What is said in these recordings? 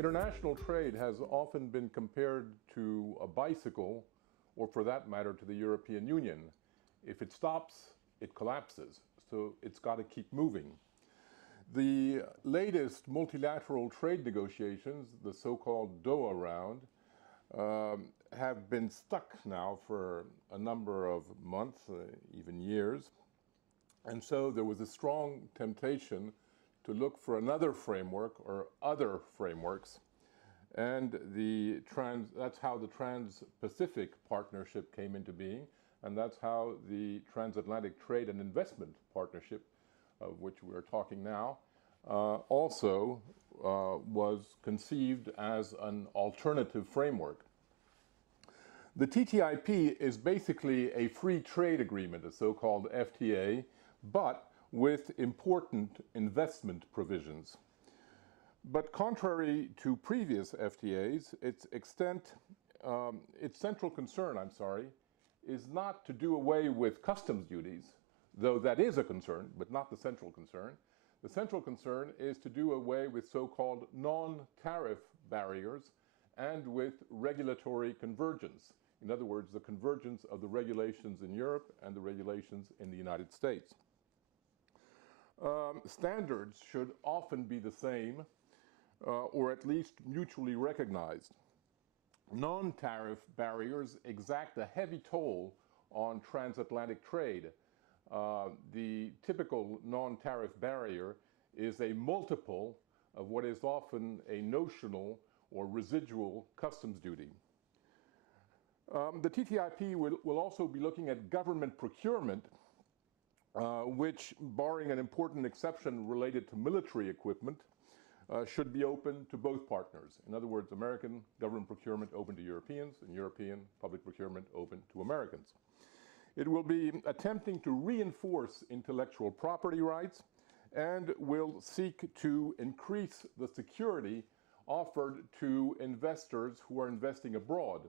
International trade has often been compared to a bicycle, or for that matter, to the European Union. If it stops, it collapses, so it's got to keep moving. The latest multilateral trade negotiations, the so-called Doha round, have been stuck now for a number of months, even years. And so there was a strong temptation to look for another framework or other frameworks. And that's how the Trans-Pacific Partnership came into being, and that's how the Transatlantic Trade and Investment Partnership, of which we're talking now, also was conceived as an alternative framework. The TTIP is basically a free trade agreement, a so-called FTA, but with important investment provisions. But contrary to previous FTAs, its central concern, is not to do away with customs duties, though that is a concern, but not the central concern. The central concern is to do away with so-called non-tariff barriers and with regulatory convergence. In other words, the convergence of the regulations in Europe and the regulations in the United States. Standards should often be the same, or at least mutually recognized. Non-tariff barriers exact a heavy toll on transatlantic trade. The typical non-tariff barrier is a multiple of what is often a notional or residual customs duty. The TTIP will also be looking at government procurement, which, barring an important exception related to military equipment, should be open to both partners. In other words, American government procurement open to Europeans, and European public procurement open to Americans. It will be attempting to reinforce intellectual property rights and will seek to increase the security offered to investors who are investing abroad,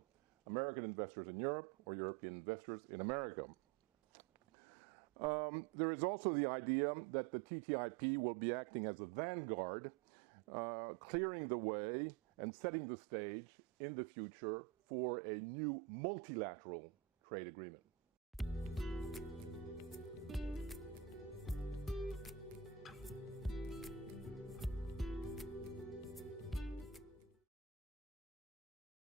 American investors in Europe or European investors in America. There is also the idea that the TTIP will be acting as a vanguard, clearing the way and setting the stage in the future for a new multilateral trade agreement.